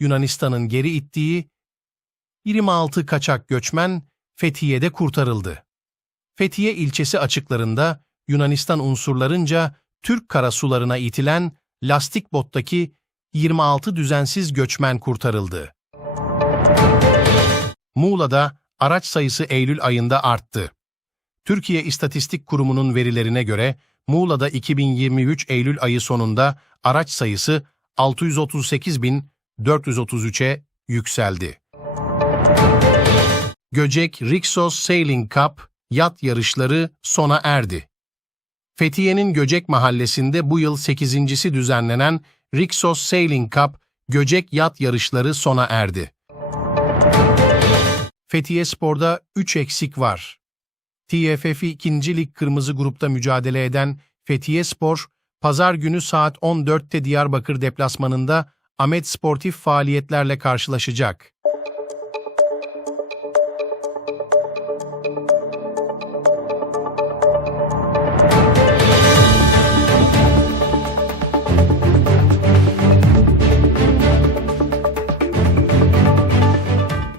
Yunanistan'ın geri ittiği 26 kaçak göçmen Fethiye'de kurtarıldı. Fethiye ilçesi açıklarında Yunanistan unsurlarınca Türk karasularına itilen lastik bottaki 26 düzensiz göçmen kurtarıldı. Muğla'da araç sayısı Eylül ayında arttı. Türkiye İstatistik Kurumu'nun verilerine göre Muğla'da 2023 Eylül ayı sonunda araç sayısı 638.433'e yükseldi. Göcek Rixos Sailing Cup yat yarışları sona erdi. Fethiye'nin Göcek mahallesinde bu yıl 8.si düzenlenen Rixos Sailing Cup Göcek yat yarışları sona erdi. Fethiye Spor'da 3 eksik var. TFF 2. Lig Kırmızı Grup'ta mücadele eden Fethiye Spor, pazar günü saat 14'te Diyarbakır deplasmanında Ahmet Sportif faaliyetlerle karşılaşacak.